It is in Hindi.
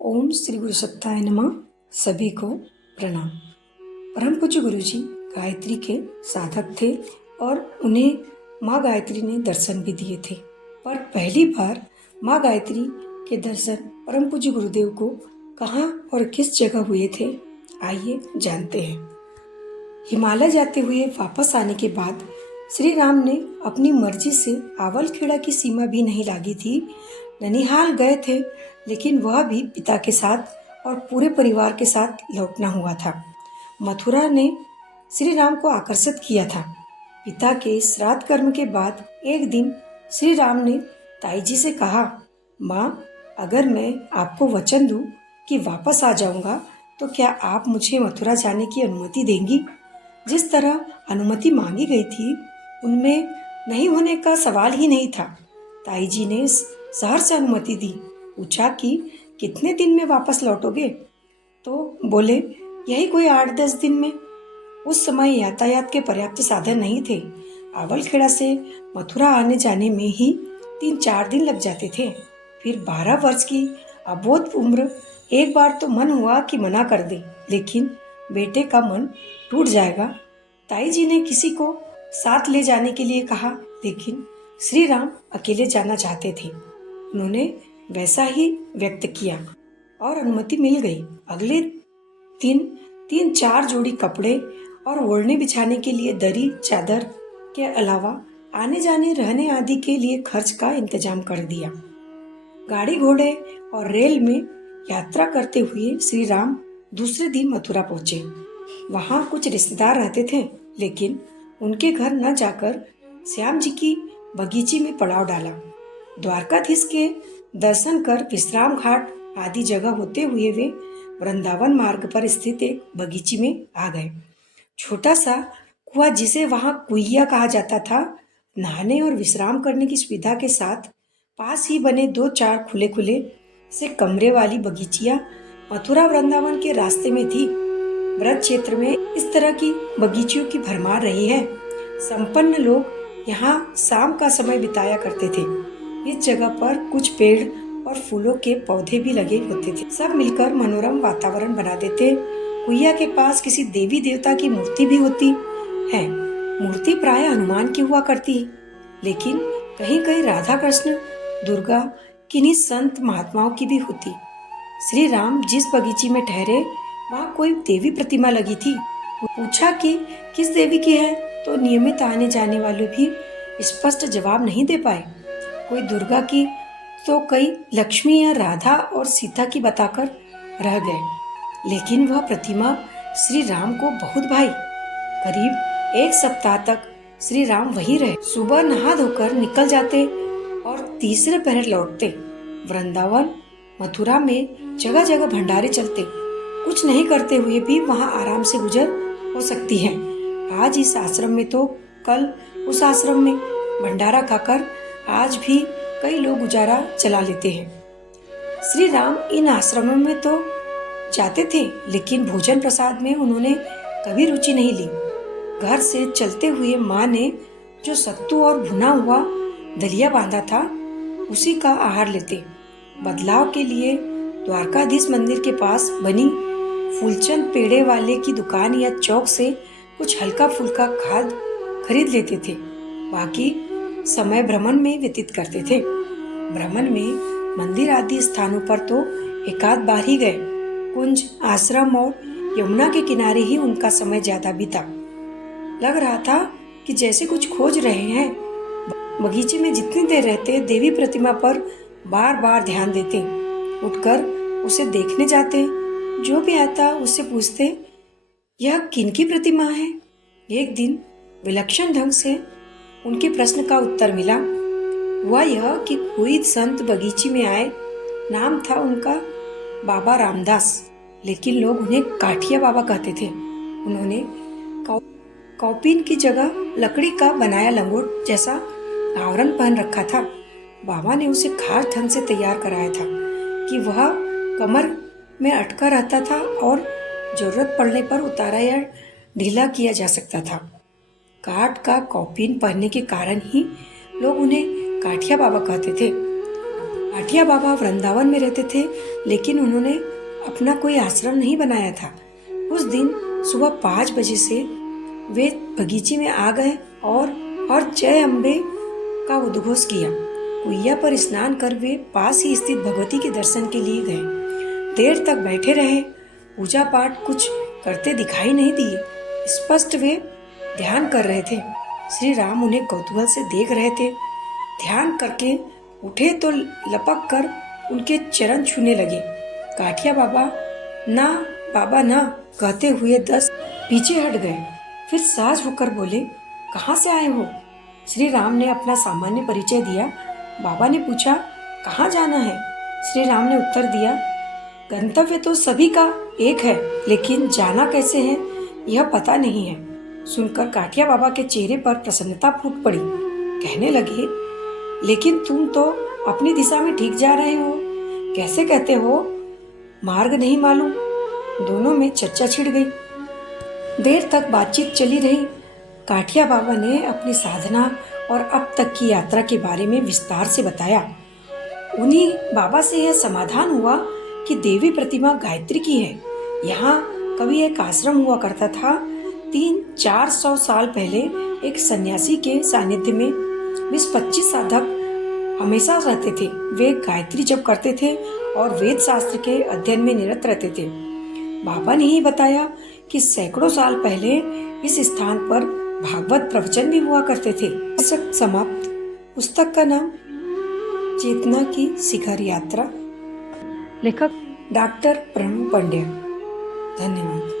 ओम श्री गुरु सत्ताय नमः। सभी को प्रणाम। परम पूज्य गुरु जी गायत्री के साधक थे और उन्हें माँ गायत्री ने दर्शन भी दिए थे। पर पहली बार माँ गायत्री के दर्शन परम पूज्य गुरुदेव को कहाँ और किस जगह हुए थे, आइए जानते हैं। हिमालय जाते हुए वापस आने के बाद श्री राम ने अपनी मर्जी से आवलखेड़ा की सीमा भी नहीं लागी थी। ननिहाल गए थे, लेकिन वह भी पिता के साथ और पूरे परिवार के साथ लौटना हुआ था। मथुरा ने श्री राम को आकर्षित किया था। पिता के श्राद्ध कर्म के बाद एक दिन श्री राम ने ताई जी से कहा, माँ, अगर मैं आपको वचन दूं कि वापस आ जाऊंगा तो क्या आप मुझे मथुरा जाने की अनुमति देंगी? जिस तरह अनुमति मांगी गई थी उनमें नहीं होने का सवाल ही नहीं था। ताई जी ने शहर से अनुमति दी। पूछा कि कितने दिन में वापस लौटोगे? तो बोले, यही कोई 8-10 दिन में। उस समय यातायात के पर्याप्त साधन नहीं थे। आवलखेड़ा से मथुरा आने जाने में ही 3-4 दिन लग जाते थे। फिर 12 वर्ष की अबोध उम्र। एक बार तो मन हुआ कि मना कर दे, लेकिन बेटे का मन टूट जाएगा। ताई जी ने किसी को साथ ले जाने के लिए कहा, लेकिन श्री राम अकेले जाना चाहते थे। उन्होंने वैसा ही व्यक्त किया और अनुमति मिल गई। अगले दिन 3-4 जोड़ी कपड़े और ओढ़ने बिछाने के लिए दरी चादर के अलावा आने जाने रहने आदि के लिए खर्च का इंतजाम कर दिया। गाड़ी घोड़े और रेल में यात्रा करते हुए श्री राम दूसरे दिन मथुरा पहुंचे। वहां कुछ रिश्तेदार रहते थे, लेकिन उनके घर न जाकर श्याम जी की बगीची में पड़ाव डाला। द्वारकाधीश के दर्शन कर विश्राम घाट आदि जगह होते हुए वे वृंदावन मार्ग पर स्थित एक बगीची में आ गए। छोटा सा कुआं, जिसे वहां कुइया कहा जाता था, नहाने और विश्राम करने की सुविधा के साथ पास ही बने 2-4 खुले खुले से कमरे वाली बगीचियां मथुरा वृंदावन के रास्ते में थी। ब्रज क्षेत्र में इस तरह की बगीचियों की भरमार रही है। संपन्न लोग यहाँ शाम का समय बिताया करते थे। इस जगह पर कुछ पेड़ और फूलों के पौधे भी लगे होते थे। सब मिलकर मनोरम वातावरण बना देते। कुइया के पास किसी देवी देवता की मूर्ति भी होती है। मूर्ति प्राय हनुमान की हुआ करती है, लेकिन कहीं कहीं राधा कृष्ण, दुर्गा, किन्हीं संत महात्माओं की भी होती। श्री राम जिस बगीची में ठहरे वहाँ कोई देवी प्रतिमा लगी थी। पूछा कि किस देवी की है, तो नियमित आने जाने वाले भी स्पष्ट जवाब नहीं दे पाए। कोई दुर्गा की तो कई लक्ष्मी या राधा और सीता की बताकर रह गए, लेकिन वह प्रतिमा श्री राम को बहुत भाई। करीब 1 सप्ताह तक श्री राम वहीं रहे। सुबह नहा धोकर निकल जाते और तीसरे पहर लौटते। वृंदावन मथुरा में जगह जगह भंडारे चलते। कुछ नहीं करते हुए भी वहां आराम से गुजर हो सकती है। आज इस आश्रम में तो कल उस आश्रम में भंडारा खाकर आज भी कई लोग गुजारा चला लेते हैं। श्री राम इन आश्रमों में तो जाते थे, लेकिन भोजन प्रसाद में उन्होंने कभी रुचि नहीं ली। घर से चलते हुए माँ ने जो सत्तू और भुना हुआ दलिया बांधा था, उसी का आहार लेते। बदलाव के लिए द्वारकाधीश मंदिर के पास बनी फूलचंद पेड़े वाले की दुकान या चौक से कुछ हल्का फुल्का खाद खरीद लेते थे। बाकी समय भ्रमण में व्यतीत करते थे। भ्रमण में मंदिर आदि स्थानों पर तो एकाध बार ही गए। कुंज, आश्रम और यमुना के किनारे ही उनका समय ज्यादा बीता। लग रहा था कि जैसे कुछ खोज रहे हैं। बगीचे में जितनी देर रहते देवी प्रतिमा पर बार बार ध्यान देते। उठकर उसे देखने जाते। जो भी आता उससे पूछते, यह किनकी प्रतिमा है? एक दिन विलक्षण ढंग से उनके प्रश्न का उत्तर मिला। हुआ यह कि कोई संत बगीची में आए। नाम था उनका बाबा रामदास, लेकिन लोग उन्हें काठिया बाबा कहते थे। उन्होंने कौपीन की जगह लकड़ी का बनाया लंगोट जैसा आवरण पहन रखा था। बाबा ने उसे खास ढंग से तैयार कराया था कि वह कमर में अटका रहता था और जरूरत पड़ने पर उतारा या ढीला किया जा सकता था। काठ का कौपीन पहनने के कारण ही लोग उन्हें काठिया बाबा कहते थे। काठिया बाबा वृंदावन में रहते थे, लेकिन उन्होंने अपना कोई आश्रम नहीं बनाया था। उस दिन सुबह 5 बजे से वे बगीचे में आ गए और जय अम्बे का उद्घोष किया। कुइया पर स्नान कर वे पास ही स्थित भगवती के दर्शन के लिए गए। देर तक बैठे रहे। पूजा पाठ कुछ करते दिखाई नहीं दिए। स्पष्ट वे ध्यान कर रहे थे। श्री राम उन्हें कौतूहल से देख रहे थे। ध्यान करके उठे तो लपक कर उनके चरण छूने लगे। काठिया बाबा ना कहते हुए 10 पीछे हट गए। फिर साज होकर बोले, कहाँ से आए हो? श्री राम ने अपना सामान्य परिचय दिया। बाबा ने पूछा, कहाँ जाना है? श्री राम ने उत्तर दिया, गंतव्य तो सभी का एक है, लेकिन जाना कैसे है यह पता नहीं है। सुनकर काठिया बाबा के चेहरे पर प्रसन्नता फूट पड़ी। कहने लगे, लेकिन तुम तो अपनी दिशा में ठीक जा रहे हो, कैसे कहते हो मार्ग नहीं मालूम? दोनों में चर्चा छिड़ गई। देर तक बातचीत चली रही। काठिया बाबा ने अपनी साधना और अब तक की यात्रा के बारे में विस्तार से बताया। उन्हीं बाबा से यह समाधान हुआ कि देवी प्रतिमा गायत्री की है। यहाँ कभी एक आश्रम हुआ करता था। 300-400 साल पहले एक सन्यासी के सानिध्य में 20-25 साधक हमेशा रहते थे। वे गायत्री जप करते थे और वेद शास्त्र के अध्ययन में निरत रहते थे। बाबा ने ही बताया कि सैकड़ों साल पहले इस स्थान पर भागवत प्रवचन भी हुआ करते थे। समाप्त। पुस्तक का नाम चेतना की शिखर यात्रा। लेखक डॉक्टर प्रणव पंड्या। धन्यवाद।